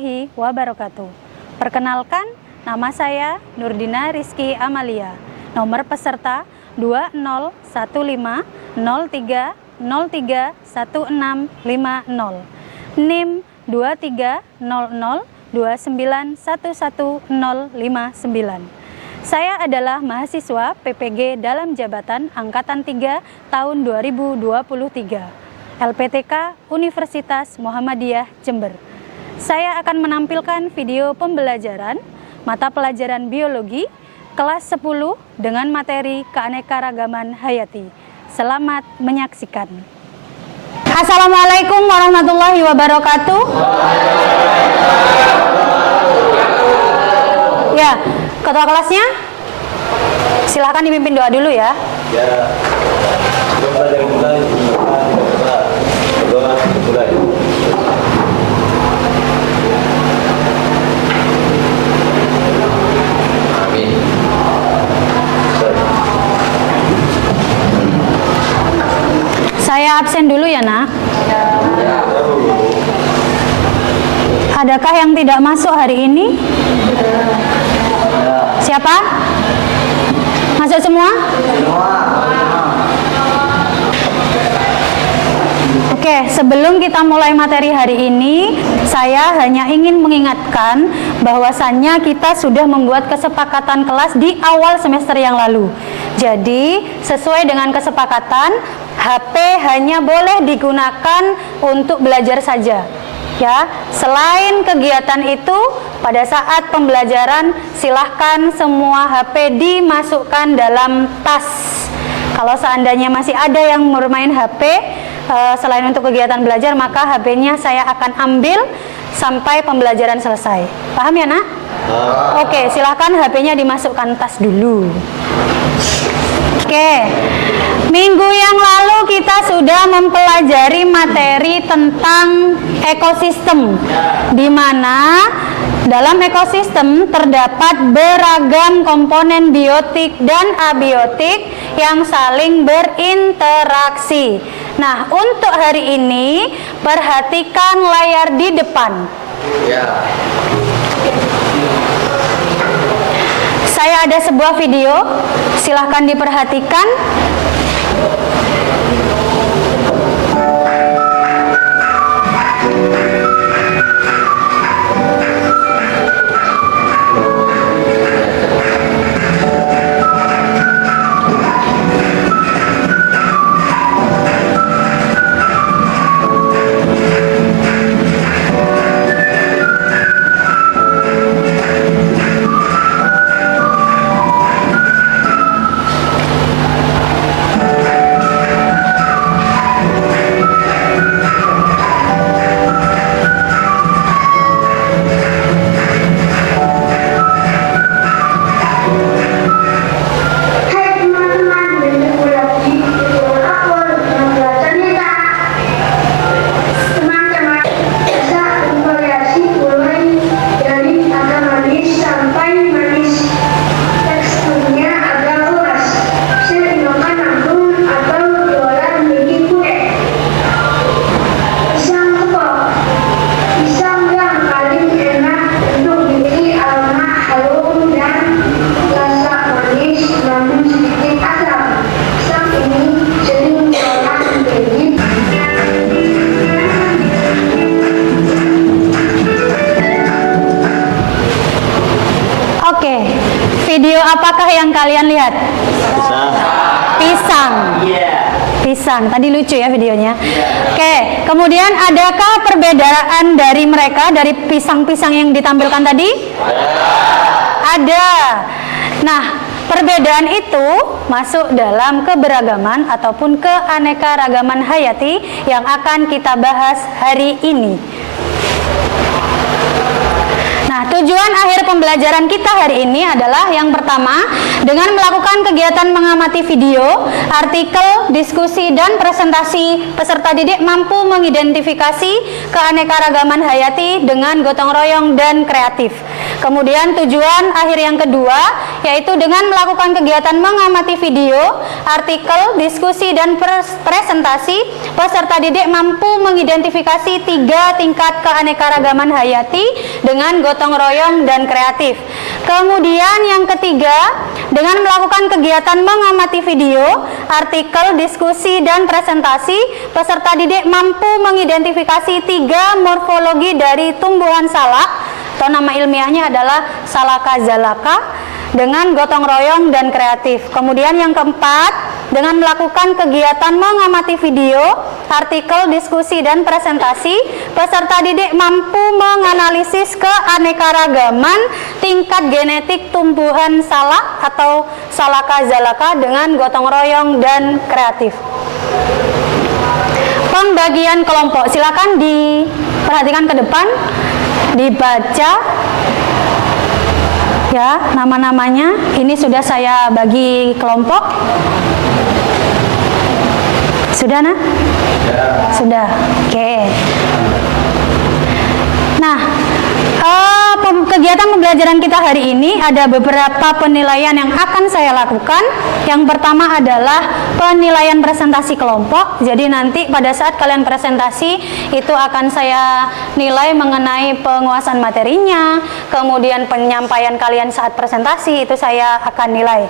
warahmatullahi wabarakatuh. Perkenalkan, nama saya Nurdina Rizky Amalia. Nomor peserta 201503031650. NIM 230029111059. Saya adalah mahasiswa PPG dalam jabatan Angkatan 3 tahun 2023. LPTK Universitas Muhammadiyah Jember. Saya akan menampilkan video pembelajaran mata pelajaran biologi kelas 10 dengan materi keanekaragaman hayati. Selamat menyaksikan. Assalamualaikum warahmatullahi wabarakatuh. Ya, ketua kelasnya silakan dipimpin doa dulu ya. Ya. Saya absen dulu ya, Nak. Adakah yang tidak masuk hari ini? Siapa? Masuk semua? Oke, sebelum kita mulai materi hari ini, saya hanya ingin mengingatkan bahwasannya kita sudah membuat kesepakatan kelas di awal semester yang lalu. Jadi, sesuai dengan kesepakatan, HP hanya boleh digunakan untuk belajar saja. Ya, selain kegiatan itu, pada saat pembelajaran silahkan semua HP dimasukkan dalam tas. Kalau seandainya masih ada yang bermain HP selain untuk kegiatan belajar, maka HP-nya saya akan ambil sampai pembelajaran selesai. Paham ya, Nak? Oke, silahkan HP-nya dimasukkan tas dulu. Oke, minggu yang lalu kita sudah mempelajari materi tentang ekosistem, di mana dalam ekosistem terdapat beragam komponen biotik dan abiotik yang saling berinteraksi. Nah, untuk hari ini perhatikan layar di depan. Saya ada sebuah video, silahkan diperhatikan. Video apakah yang kalian lihat? Pisang. Pisang. Tadi lucu ya videonya. Oke, kemudian adakah perbedaan dari mereka dari pisang-pisang yang ditampilkan tadi? Ada. Nah, perbedaan itu masuk dalam keberagaman ataupun keanekaragaman hayati yang akan kita bahas hari ini. Nah, tujuan akhir pembelajaran kita hari ini adalah yang pertama, dengan melakukan kegiatan mengamati video, artikel, diskusi, dan presentasi, peserta didik mampu mengidentifikasi keanekaragaman hayati dengan gotong royong dan kreatif. Kemudian tujuan akhir yang kedua yaitu dengan melakukan kegiatan mengamati video, artikel, diskusi, dan presentasi, peserta didik mampu mengidentifikasi 3 tingkat keanekaragaman hayati dengan gotong royong dan kreatif. Kemudian yang ketiga, dengan melakukan kegiatan mengamati video, artikel, diskusi, dan presentasi, peserta didik mampu mengidentifikasi 3 morfologi dari tumbuhan salak, atau nama ilmiahnya adalah Salaka zalaka, dengan gotong royong dan kreatif. Kemudian yang keempat, dengan melakukan kegiatan mengamati video, artikel, diskusi, dan presentasi, peserta didik mampu menganalisis keanekaragaman tingkat genetik tumbuhan salak atau Salaka zalaka dengan gotong royong dan kreatif. Pembagian kelompok, silakan diperhatikan ke depan, dibaca ya nama-namanya. Ini sudah saya bagi kelompok. Sudah nah? Sudah. Oke. Nah, kegiatan pembelajaran kita hari ini ada beberapa penilaian yang akan saya lakukan. Yang pertama adalah penilaian presentasi kelompok. Jadi nanti pada saat kalian presentasi itu akan saya nilai mengenai penguasaan materinya, kemudian penyampaian kalian saat presentasi itu saya akan nilai.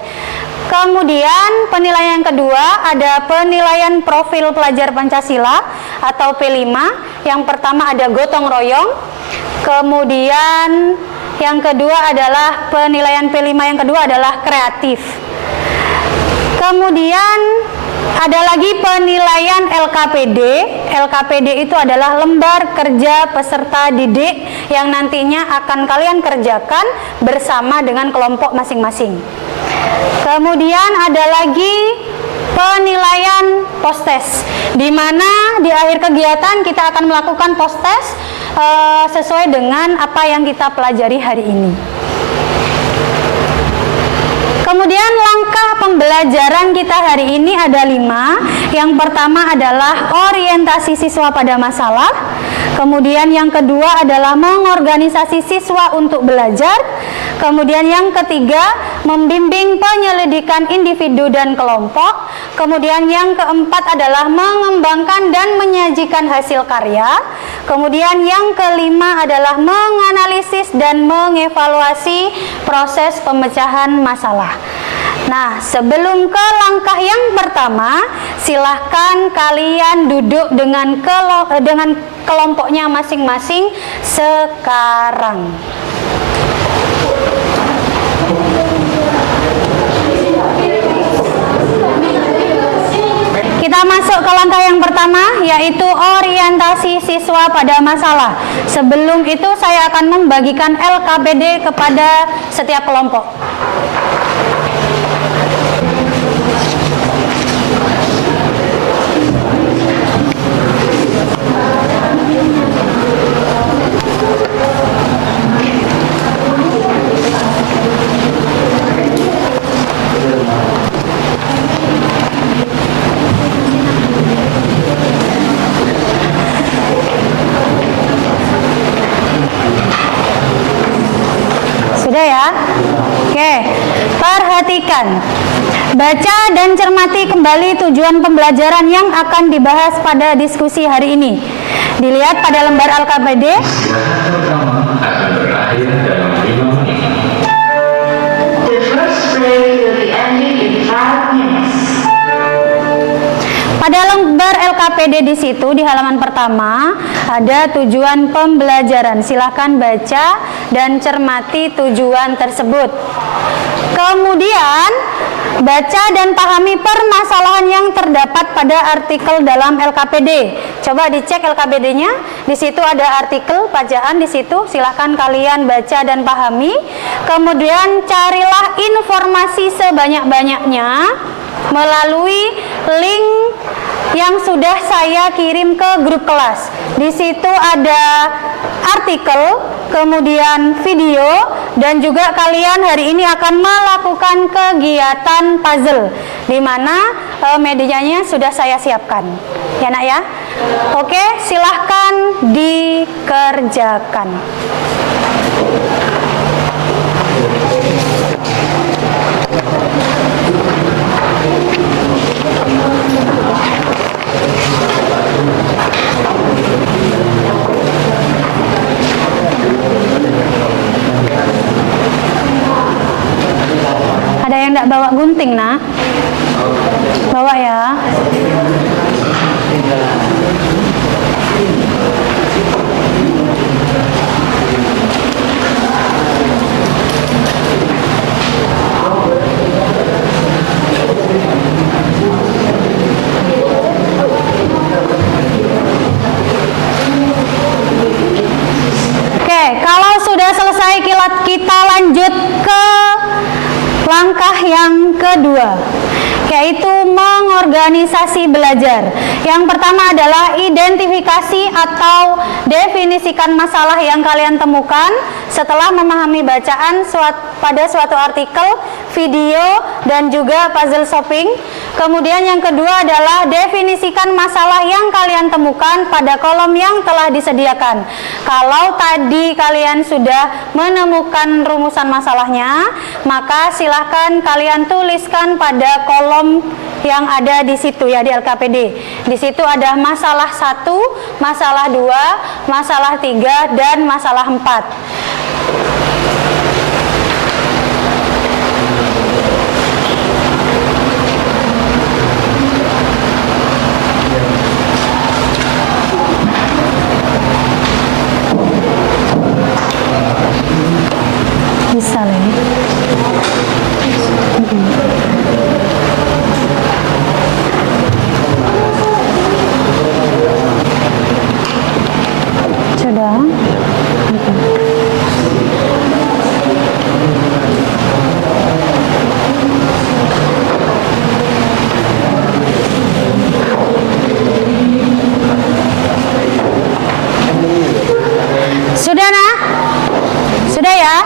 Kemudian penilaian yang kedua ada penilaian profil pelajar Pancasila atau P5. Yang pertama ada gotong royong. Kemudian yang kedua adalah penilaian P5 yang kedua adalah kreatif. Kemudian ada lagi penilaian LKPD. LKPD itu adalah lembar kerja peserta didik yang nantinya akan kalian kerjakan bersama dengan kelompok masing-masing. Kemudian ada lagi penilaian post-test, di mana di akhir kegiatan kita akan melakukan post-test sesuai dengan apa yang kita pelajari hari ini. Kemudian langkah pembelajaran kita hari ini ada 5. Yang pertama adalah orientasi siswa pada masalah. Kemudian yang kedua adalah mengorganisasi siswa untuk belajar. Kemudian yang ketiga, membimbing penyelidikan individu dan kelompok. Kemudian yang keempat adalah mengembangkan dan menyajikan hasil karya. Kemudian yang kelima adalah menganalisis dan mengevaluasi proses pemecahan masalah. Nah, sebelum ke langkah yang pertama, silahkan kalian duduk dengan kelompoknya masing-masing sekarang. Kita masuk ke langkah yang pertama, yaitu orientasi siswa pada masalah. Sebelum itu saya akan membagikan LKPD kepada setiap kelompok. Sudah ya? Oke, perhatikan. Baca dan cermati kembali tujuan pembelajaran yang akan dibahas pada diskusi hari ini. Dilihat pada lembar LKPD. Istirahat pertama akan berakhir dalam 5 menit. The first break will be ending in 5 minutes. Pada lembar LKPD di situ di halaman pertama ada tujuan pembelajaran. Silakan baca dan cermati tujuan tersebut. Kemudian baca dan pahami permasalahan yang terdapat pada artikel dalam LKPD. Coba dicek LKPD-nya. Di situ ada artikel pajaan di situ. Silakan kalian baca dan pahami. Kemudian carilah informasi sebanyak-banyaknya melalui link yang sudah saya kirim ke grup kelas. Di situ ada artikel, kemudian video, dan juga kalian hari ini akan melakukan kegiatan puzzle, di mana medianya sudah saya siapkan. Ya nak ya? Oke, silahkan dikerjakan. penting, nah. Bawa ya. Oke, kalau sudah selesai kita lanjut ke langkah yang kedua, yaitu mengorganisasi belajar. Yang pertama adalah identifikasi atau definisikan masalah yang kalian temukan setelah memahami bacaan pada suatu artikel, video, dan juga puzzle shopping. Kemudian yang kedua adalah definisikan masalah yang kalian temukan pada kolom yang telah disediakan. Kalau tadi kalian sudah menemukan rumusan masalahnya, maka silahkan kalian tuliskan pada kolom yang ada di situ ya, di LKPD. Di situ ada masalah 1, masalah 2, masalah 3, dan masalah 4. Bisa lah ya. Sudah. Sudah nah? Sudah ya?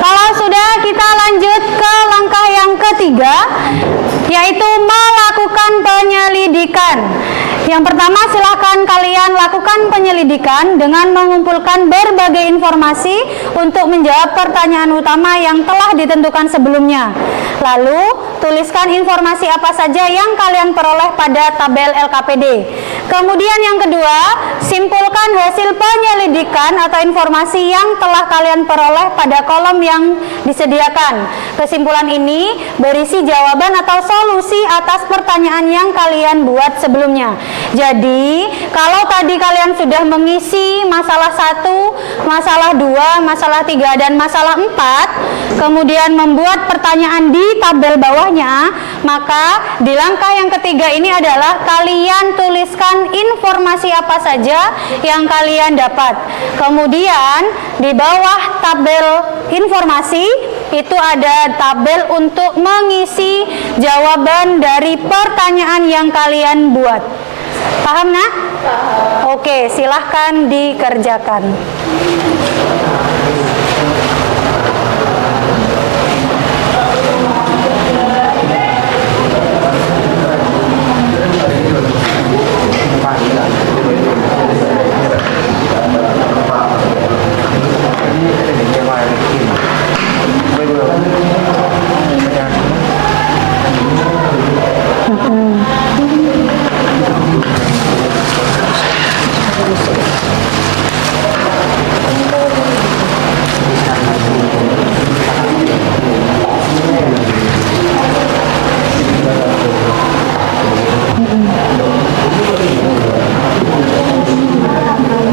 Kalau sudah, kita lanjut ke langkah yang ketiga, yaitu melakukan penyelidikan. Yang pertama, silakan kalian lakukan penyelidikan dengan mengumpulkan berbagai informasi untuk menjawab pertanyaan utama yang telah ditentukan sebelumnya. Lalu, tuliskan informasi apa saja yang kalian peroleh pada tabel LKPD. Kemudian yang kedua, simpulkan hasil penyelidikan atau informasi yang telah kalian peroleh pada kolom yang disediakan. Kesimpulan ini berisi jawaban atau solusi atas pertanyaan yang kalian buat sebelumnya. Jadi, kalau tadi kalian sudah mengisi masalah 1, masalah 2, masalah 3, dan masalah 4, kemudian membuat pertanyaan di tabel bawahnya, maka di langkah yang ketiga ini adalah kalian tuliskan informasi apa saja yang kalian dapat. Kemudian di bawah tabel informasi itu ada tabel untuk mengisi jawaban dari pertanyaan yang kalian buat. Paham nak? Oke, silahkan dikerjakan.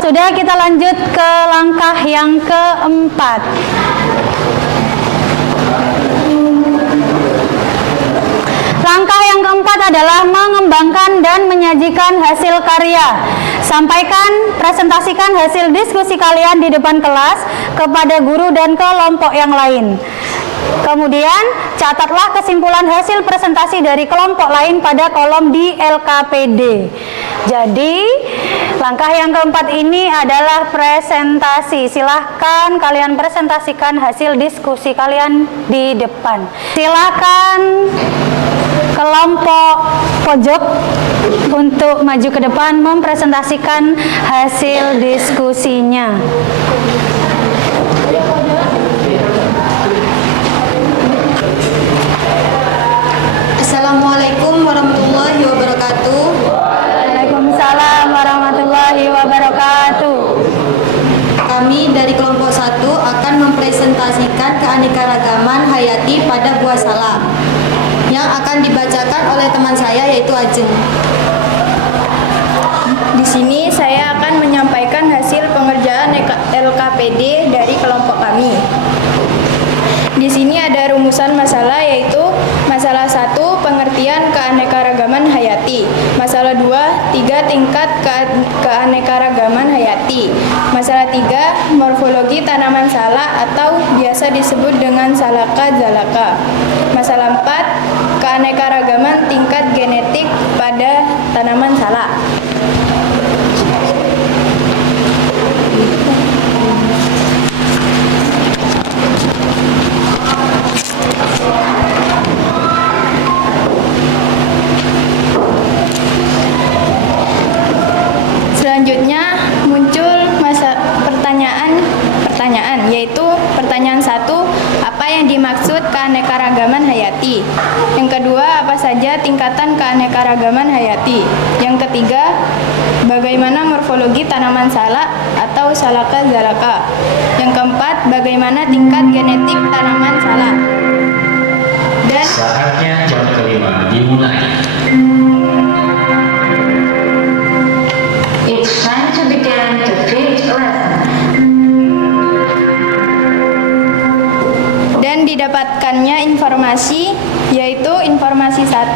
Sudah, kita lanjut ke langkah yang keempat. Langkah yang keempat adalah mengembangkan dan menyajikan hasil karya. Sampaikan, presentasikan hasil diskusi kalian di depan kelas kepada guru dan kelompok yang lain. Kemudian, catatlah kesimpulan hasil presentasi dari kelompok lain pada kolom di LKPD. Jadi, langkah yang keempat ini adalah presentasi. Silahkan kalian presentasikan hasil diskusi kalian di depan. Silahkan kelompok pojok untuk maju ke depan mempresentasikan hasil diskusinya. Assalamualaikum warahmatullahi wabarakatuh. Waalaikumsalam warahmatullahi wabarakatuh. Kami dari kelompok 1 akan mempresentasikan keanekaragaman hayati pada buah salak. yang akan dibacakan oleh teman saya yaitu Ajeng. Di sini saya akan menyampaikan hasil pengerjaan LKPD dari kelompok kami. Di sini ada rumusan masalah yaitu masalah 1 pengertian keanekaragaman hayati, masalah 2 3 tingkat keanekaragaman hayati, masalah 3 morfologi tanaman salak atau biasa disebut dengan salaka zalaka, masalah 4 keanekaragaman tingkat genetik pada tanaman salak. Selanjutnya muncul pertanyaan yaitu pertanyaan 1, apa yang dimaksud keanekaragaman hayati? Yang kedua, apa saja tingkatan keanekaragaman hayati? Yang ketiga, bagaimana morfologi tanaman salak atau salaka zalaka? Yang keempat, bagaimana tingkat genetik tanaman salak? Dan Saatnya jam kelima dimulai. It's time to begin the fifth lesson. didapatkannya informasi, yaitu informasi 1,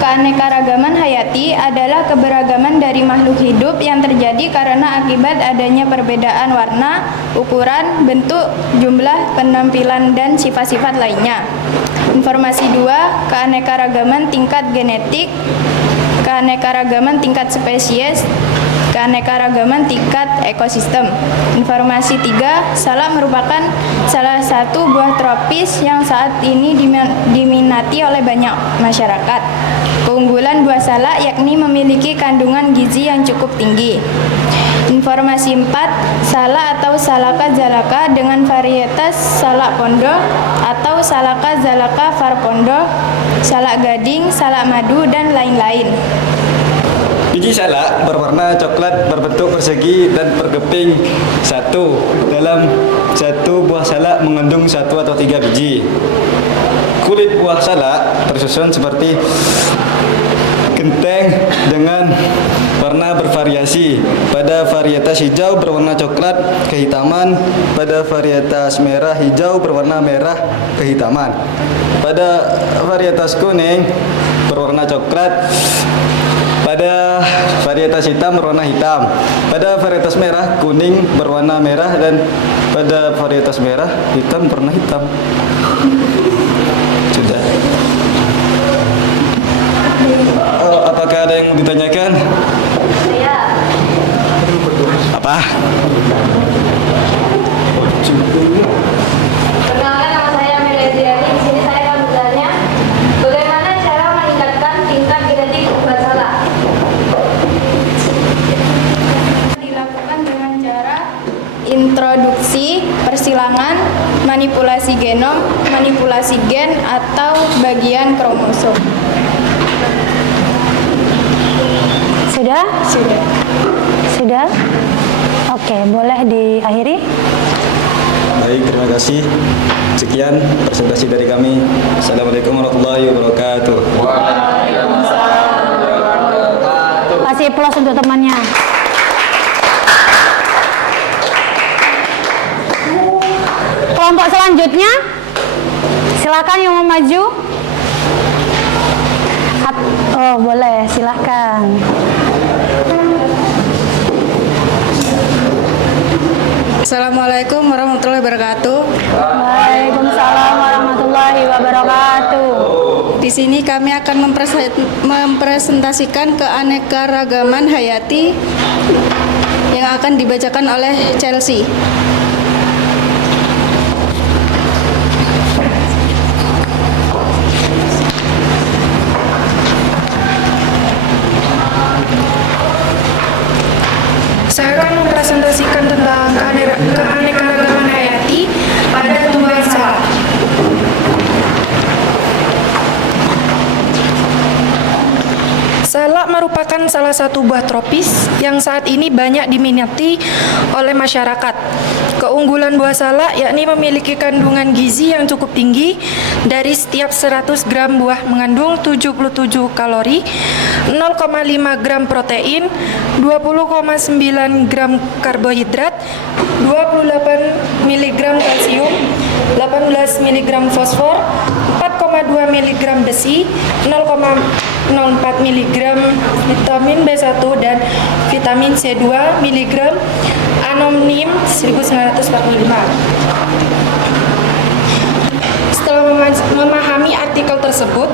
keanekaragaman hayati adalah keberagaman dari makhluk hidup yang terjadi karena akibat adanya perbedaan warna, ukuran, bentuk, jumlah, penampilan, dan sifat-sifat lainnya. Informasi 2, keanekaragaman tingkat genetik, keanekaragaman tingkat spesies, keanekaragaman tingkat ekosistem. Informasi 3, salak merupakan salah satu buah tropis yang saat ini diminati oleh banyak masyarakat. Keunggulan buah salak yakni memiliki kandungan gizi yang cukup tinggi. Informasi 4, salak atau salaka zalaka dengan varietas salak pondok atau salaka zalaka farpondok, salak gading, salak madu, dan lain-lain. Biji salak berwarna coklat berbentuk persegi dan berkeping satu. Dalam satu buah salak mengandung 1 atau 3 biji. Kulit buah salak tersusun seperti genteng dengan warna bervariasi. Pada varietas hijau berwarna coklat kehitaman, pada varietas merah hijau berwarna merah kehitaman. Pada varietas kuning berwarna coklat, pada varietas hitam berwarna hitam, pada varietas merah kuning berwarna merah, dan pada varietas merah hitam berwarna hitam. Sudah. Apakah ada yang mau ditanyakan? Apa? Perkenalkan, nama saya Amelia Ziani. Di sini saya akan bertanya, bagaimana cara meningkatkan tingkat genetik buah salak? Dilakukan dengan cara introduksi, persilangan, manipulasi genom, manipulasi gen, atau bagian kromosom. Sudah? Sudah. Sudah? Oke, boleh diakhiri? Baik, terima kasih. Sekian presentasi dari kami. Assalamualaikum warahmatullahi wabarakatuh. Kasih plus untuk temannya. Kelompok selanjutnya, silakan yang mau maju. Oh, boleh, silakan. Assalamualaikum warahmatullahi wabarakatuh. Waalaikumsalam warahmatullahi wabarakatuh. Di sini kami akan mempresentasikan keanekaragaman hayati yang akan dibacakan oleh Chelsea. Saya akan mempresentasikan tentang keanekaragaman hayati pada tumbuhan salak. Salak merupakan salah satu buah tropis yang saat ini banyak diminati oleh masyarakat. Keunggulan buah salak yakni memiliki kandungan gizi yang cukup tinggi. Dari setiap 100 gram buah mengandung 77 kalori, 0,5 gram protein, 20,9 gram karbohidrat, 28 mg kalsium, 18 mg fosfor, 4,2 mg besi, 0,04 mg vitamin B1 dan vitamin C2 mg anonim 1945. Setelah memahami artikel tersebut,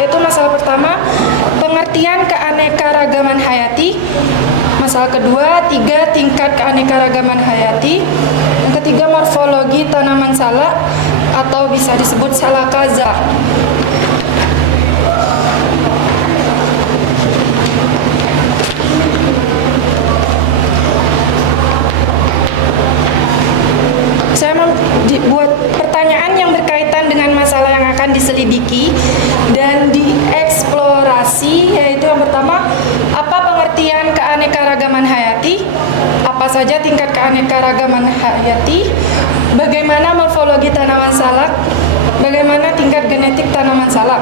yaitu masalah pertama, pengertian keanekaragaman hayati. Masalah kedua, 3 tingkat keanekaragaman hayati. Yang ketiga, morfologi tanaman salak atau bisa disebut salakaza. Saya membuat pertanyaan yang berkaitan dengan masalah yang akan diselidiki dan dieksplorasi, yaitu yang pertama, apa pengertian keanekaragaman hayati? Apa saja tingkat keanekaragaman hayati? Bagaimana morfologi tanaman salak? Bagaimana tingkat genetik tanaman salak?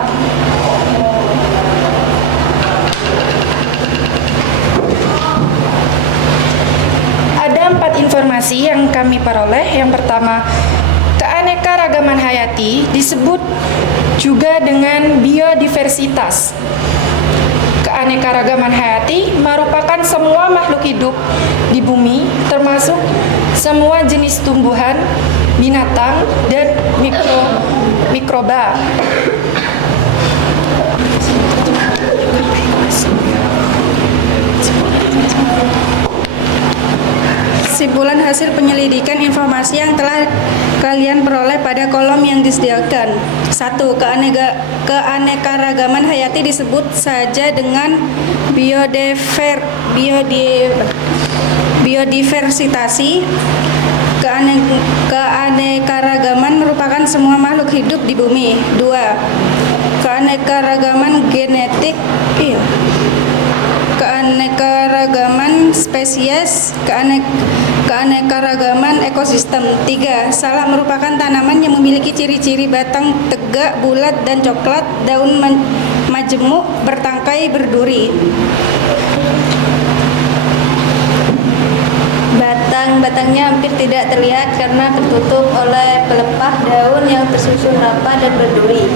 Ada 4 informasi yang kami peroleh. Yang pertama, keanekaragaman hayati disebut juga dengan biodiversitas. Keanekaragaman hayati merupakan semua makhluk hidup di bumi, termasuk semua jenis tumbuhan, binatang, dan mikroba. Kesimpulan hasil penyelidikan informasi yang telah kalian peroleh pada kolom yang disediakan. 1. Keanekaragaman hayati disebut saja dengan biodiversitasi. Keanekaragaman merupakan semua makhluk hidup di bumi. 2. Keanekaragaman genetik. Keanekaragaman spesies, keanekaragaman ekosistem. 3. Salak merupakan tanaman yang memiliki ciri-ciri batang tegak, bulat, dan coklat, daun majemuk, bertangkai, berduri. Batang-batangnya hampir tidak terlihat karena tertutup oleh pelepah daun yang tersusun rapat dan berduri.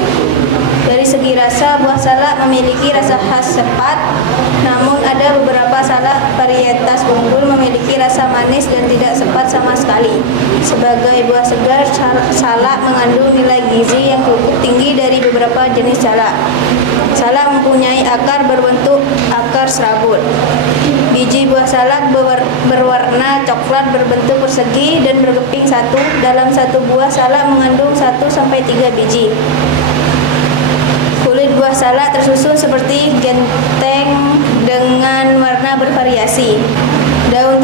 Dari segi rasa, buah salak memiliki rasa khas sepat, namun ada beberapa salak varietas unggul memiliki rasa manis dan tidak sepat sama sekali. Sebagai buah segar, salak mengandung nilai gizi yang cukup tinggi dari beberapa jenis salak. Salak mempunyai akar berbentuk akar serabut. Biji buah salak berwarna coklat berbentuk persegi dan berkeping satu. Dalam satu buah salak mengandung 1-3 biji. Kulit buah salak tersusun seperti genteng dengan warna bervariasi. Daun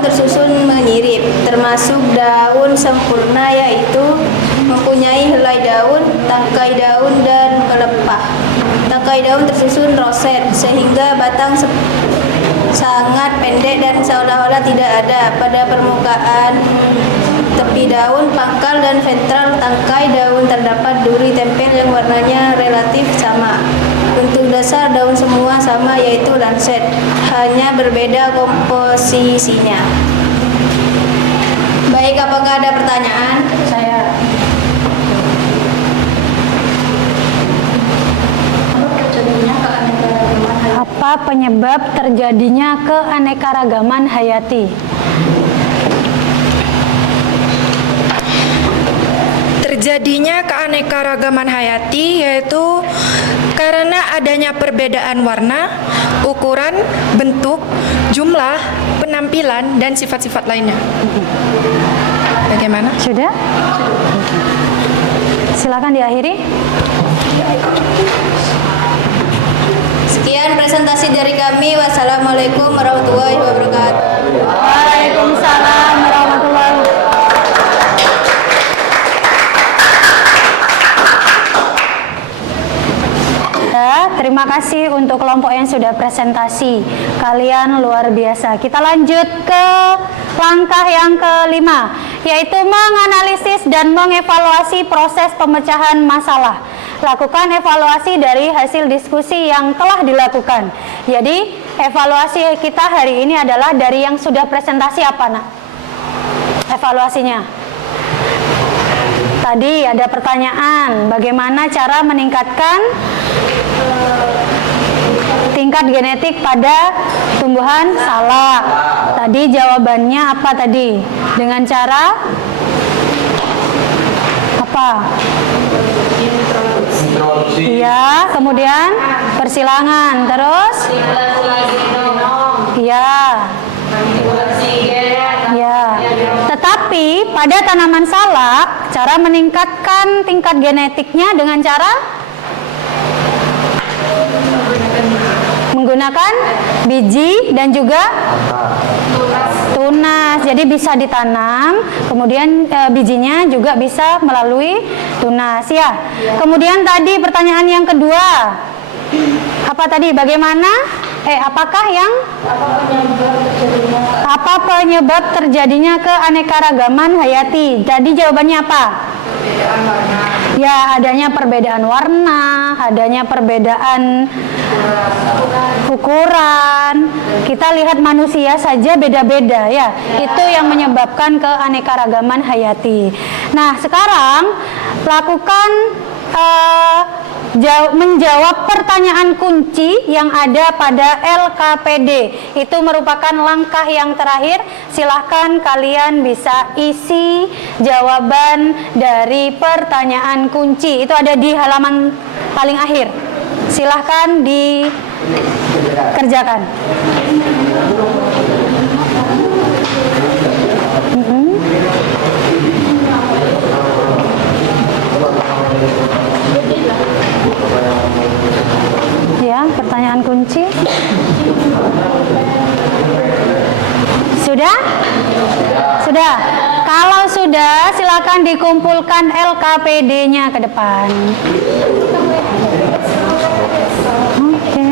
tersusun menyirip, termasuk daun sempurna, yaitu mempunyai helai daun, tangkai daun, dan pelepah. Tangkai daun tersusun roset, sehingga batang sangat pendek dan seolah-olah tidak ada. Pada permukaan tepi daun, pangkal, dan ventral tangkai daun terdapat duri tempel yang warnanya relatif sama. Untuk dasar daun semua sama, yaitu lancet, hanya berbeda komposisinya. Baik, apakah ada pertanyaan? Apa penyebab terjadinya keanekaragaman hayati? Terjadinya keanekaragaman hayati yaitu karena adanya perbedaan warna, ukuran, bentuk, jumlah, penampilan, dan sifat-sifat lainnya. Bagaimana? Sudah? Silakan diakhiri. Sekian presentasi dari kami. Wassalamualaikum warahmatullahi wabarakatuh. Waalaikumsalam warahmatullahi wabarakatuh. terima kasih untuk kelompok yang sudah presentasi. Kalian luar biasa. Kita lanjut ke langkah yang kelima, yaitu menganalisis dan mengevaluasi proses pemecahan masalah. Lakukan evaluasi dari hasil diskusi yang telah dilakukan. Jadi, evaluasi kita hari ini adalah dari yang sudah presentasi apa, Nak? Evaluasinya. Tadi ada pertanyaan, bagaimana cara meningkatkan tingkat genetik pada tumbuhan salak. Tadi jawabannya apa tadi? Dengan cara apa? Iya, kemudian persilangan, terus? Iya. Ya. Tetapi pada tanaman salak, cara meningkatkan tingkat genetiknya dengan cara menggunakan biji dan juga tunas. Jadi bisa ditanam, kemudian bijinya juga bisa melalui tunas ya. Kemudian tadi pertanyaan yang kedua, apa tadi? Bagaimana? Apa penyebab terjadinya keanekaragaman hayati? Jadi jawabannya apa? Ya, adanya perbedaan warna, adanya perbedaan ukuran. Kita lihat manusia saja beda-beda ya. Itu yang menyebabkan keanekaragaman hayati. Nah, sekarang lakukan menjawab pertanyaan kunci yang ada pada LKPD. Itu merupakan langkah yang terakhir. Silahkan kalian bisa isi jawaban dari pertanyaan kunci. Itu ada di halaman paling akhir. Silahkan dikerjakan. Ya, pertanyaan kunci. Sudah? Sudah. Kalau sudah, silakan dikumpulkan LKPD-nya ke depan. Oke.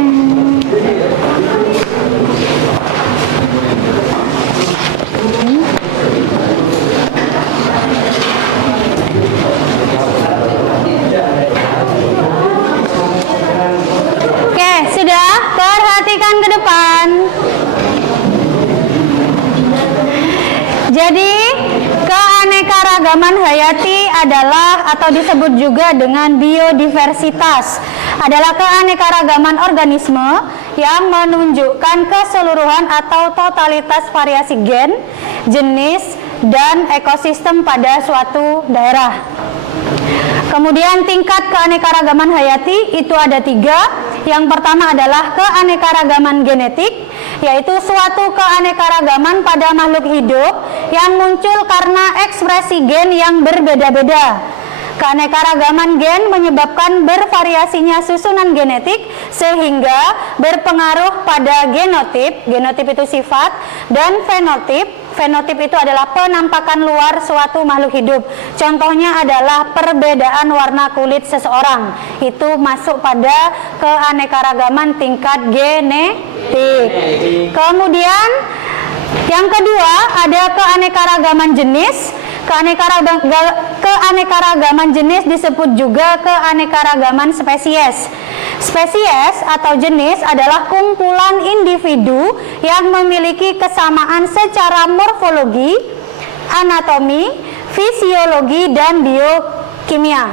Oke, sudah? Perhatikan ke depan. Jadi, keanekaragaman hayati adalah atau disebut juga dengan biodiversitas. Adalah keanekaragaman organisme yang menunjukkan keseluruhan atau totalitas variasi gen, jenis, dan ekosistem pada suatu daerah. Kemudian tingkat keanekaragaman hayati itu ada 3. Yang pertama adalah keanekaragaman genetik, yaitu suatu keanekaragaman pada makhluk hidup yang muncul karena ekspresi gen yang berbeda-beda. Keanekaragaman gen menyebabkan bervariasinya susunan genetik sehingga berpengaruh pada genotip. Genotip itu sifat, dan fenotip. Fenotip itu adalah penampakan luar suatu makhluk hidup. Contohnya adalah perbedaan warna kulit seseorang. Itu masuk pada keanekaragaman tingkat genetik. Kemudian yang kedua ada keanekaragaman jenis. Keanekaragaman jenis disebut juga keanekaragaman spesies. Spesies atau jenis adalah kumpulan individu yang memiliki kesamaan secara morfologi, anatomi, fisiologi, dan biokimia.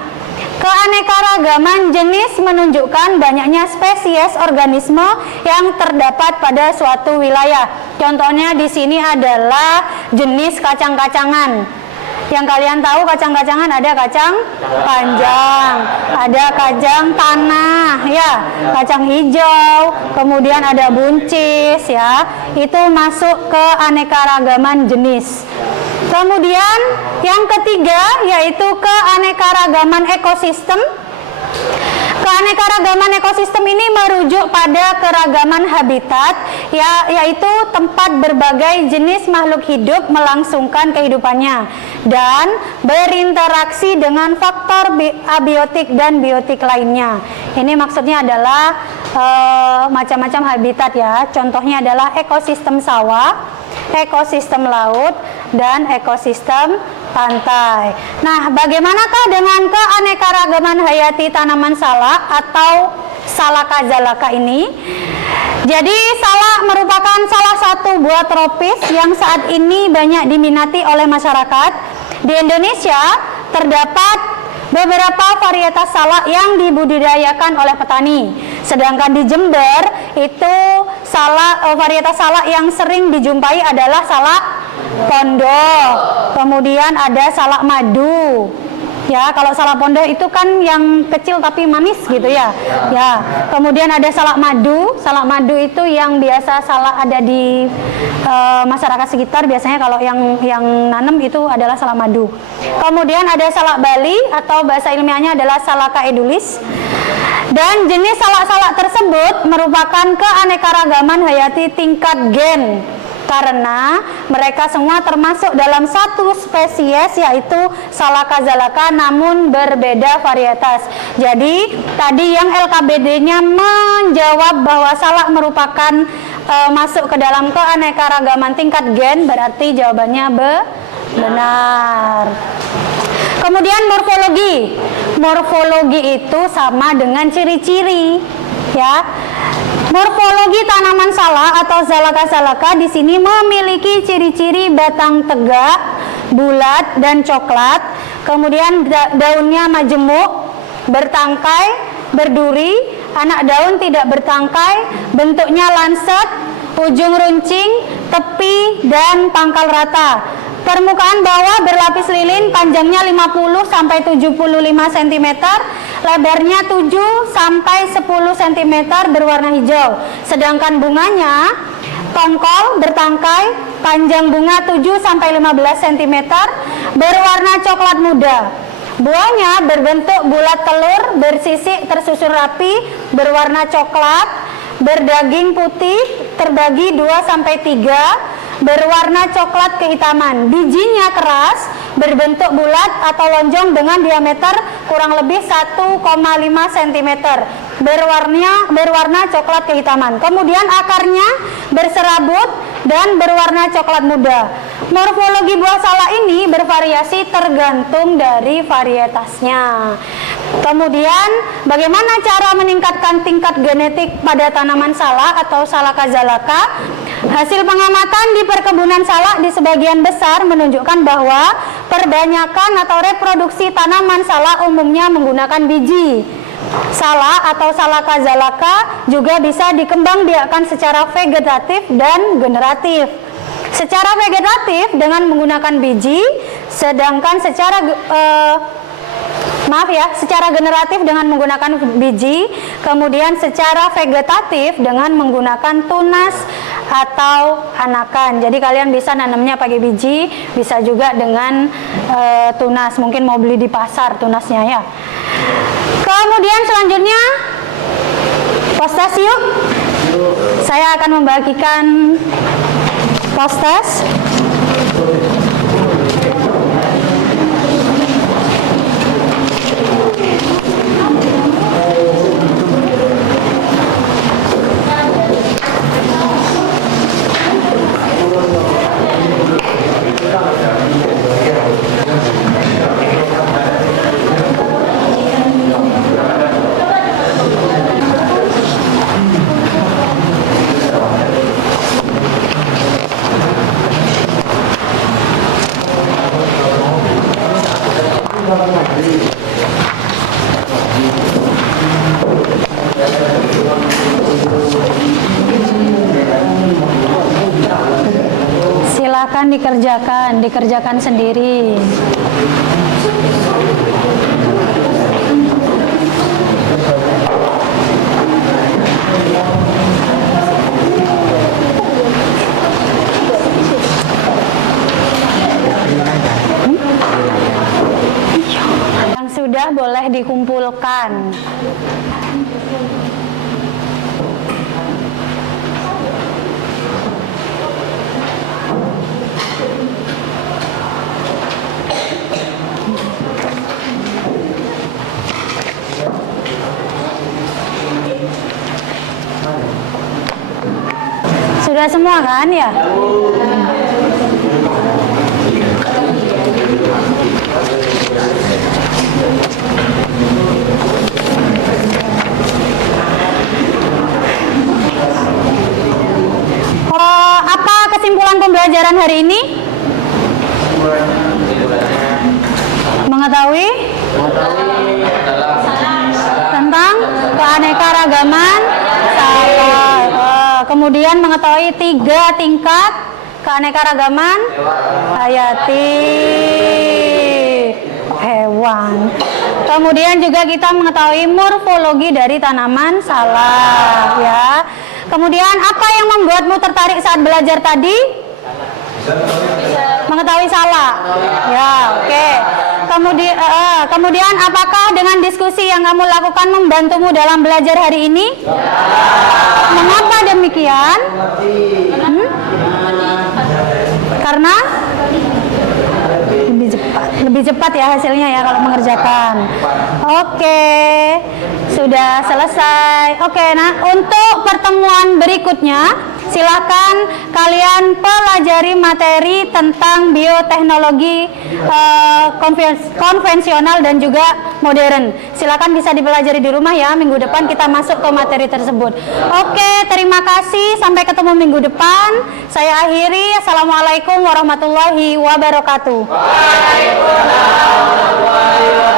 Keanekaragaman jenis menunjukkan banyaknya spesies organisme yang terdapat pada suatu wilayah. Contohnya di sini adalah jenis kacang-kacangan. Yang kalian tahu kacang-kacangan ada kacang panjang, ada kacang tanah, ya, kacang hijau, kemudian ada buncis, ya. Itu masuk ke keanekaragaman jenis. Kemudian yang ketiga yaitu keanekaragaman ekosistem. Keanekaragaman ekosistem ini merujuk pada keragaman habitat, yaitu tempat berbagai jenis makhluk hidup melangsungkan kehidupannya dan berinteraksi dengan faktor abiotik dan biotik lainnya. Ini maksudnya adalah macam-macam habitat ya. Contohnya adalah ekosistem sawah, ekosistem laut, dan ekosistem pantai. Nah, bagaimanakah dengan keanekaragaman hayati tanaman salak atau Salaka zalaka ini? Jadi salak merupakan salah satu buah tropis yang saat ini banyak diminati oleh masyarakat. Di Indonesia terdapat beberapa varietas salak yang dibudidayakan oleh petani. Sedangkan di Jember itu varietas salak yang sering dijumpai adalah salak pondok. Kemudian ada salak madu. Ya, kalau salak pondok itu kan yang kecil tapi manis gitu ya. Ya. Kemudian ada salak madu. Salak madu itu yang biasa salak ada di masyarakat sekitar. Biasanya kalau yang nanam itu adalah salak madu. Kemudian ada salak Bali atau bahasa ilmiahnya adalah Salaka edulis. Dan jenis salak-salak tersebut merupakan keanekaragaman hayati tingkat gen, karena mereka semua termasuk dalam satu spesies, yaitu Salaka zalaka, namun berbeda varietas. Jadi tadi yang LKBD-nya menjawab bahwa salak merupakan masuk ke dalam keanekaragaman tingkat gen, berarti jawabannya benar. Kemudian morfologi itu sama dengan ciri-ciri ya. Morfologi tanaman salak atau Salaka di sini memiliki ciri-ciri batang tegak, bulat dan coklat. Kemudian daunnya majemuk, bertangkai, berduri, anak daun tidak bertangkai, bentuknya lancet, ujung runcing, tepi dan pangkal rata. Permukaan bawah berlapis lilin, panjangnya 50 sampai 75 cm, lebarnya 7 sampai 10 cm, berwarna hijau. Sedangkan bunganya tongkol, bertangkai, panjang bunga 7 sampai 15 cm, berwarna coklat muda. Buahnya berbentuk bulat telur, bersisik tersusun rapi, berwarna coklat, berdaging putih, terbagi 2 sampai 3, berwarna coklat kehitaman. Bijinya keras, berbentuk bulat atau lonjong dengan diameter kurang lebih 1,5 cm, berwarna coklat kehitaman. Kemudian akarnya berserabut dan berwarna coklat muda. Morfologi buah salak ini bervariasi tergantung dari varietasnya. Kemudian bagaimana cara meningkatkan tingkat genetik pada tanaman salak atau Salaka zalaka? Hasil pengamatan di perkebunan salak di sebagian besar menunjukkan bahwa perbanyakan atau reproduksi tanaman salak umumnya menggunakan biji. Salak atau Salaka zalaka juga bisa dikembangbiakkan secara vegetatif dan generatif. Secara vegetatif dengan menggunakan biji, sedangkan secara generatif dengan menggunakan biji, kemudian secara vegetatif dengan menggunakan tunas atau anakan. Jadi kalian bisa nanamnya pakai biji, bisa juga dengan tunas. Mungkin mau beli di pasar tunasnya ya. Kemudian selanjutnya postas yuk. Saya akan membagikan postas. Silakan dikerjakan sendiri. Yang sudah boleh dikumpulkan. Sudah semua kan ya? Apa kesimpulan pembelajaran hari ini? Mengetahui tentang keanekaragaman salah. Kemudian mengetahui 3 tingkat keanekaragaman hayati hewan. Kemudian juga kita mengetahui morfologi dari tanaman salah ya. Kemudian apa yang membuatmu tertarik saat belajar tadi? Mengetahui salah. Ya, oke. Kemudian apakah dengan diskusi yang kamu lakukan membantumu dalam belajar hari ini? Mengapa demikian? Karena lebih cepat ya hasilnya ya kalau mengerjakan. Oke, sudah selesai. Oke, nah untuk pertemuan berikutnya silakan kalian pelajari materi tentang bioteknologi konvensional dan juga modern. Silakan bisa dipelajari di rumah ya. Minggu depan kita masuk ke materi tersebut. Oke, terima kasih. Sampai ketemu minggu depan. Saya akhiri. Assalamualaikum warahmatullahi wabarakatuh. Waalaikumsalam warahmatullahi wabarakatuh.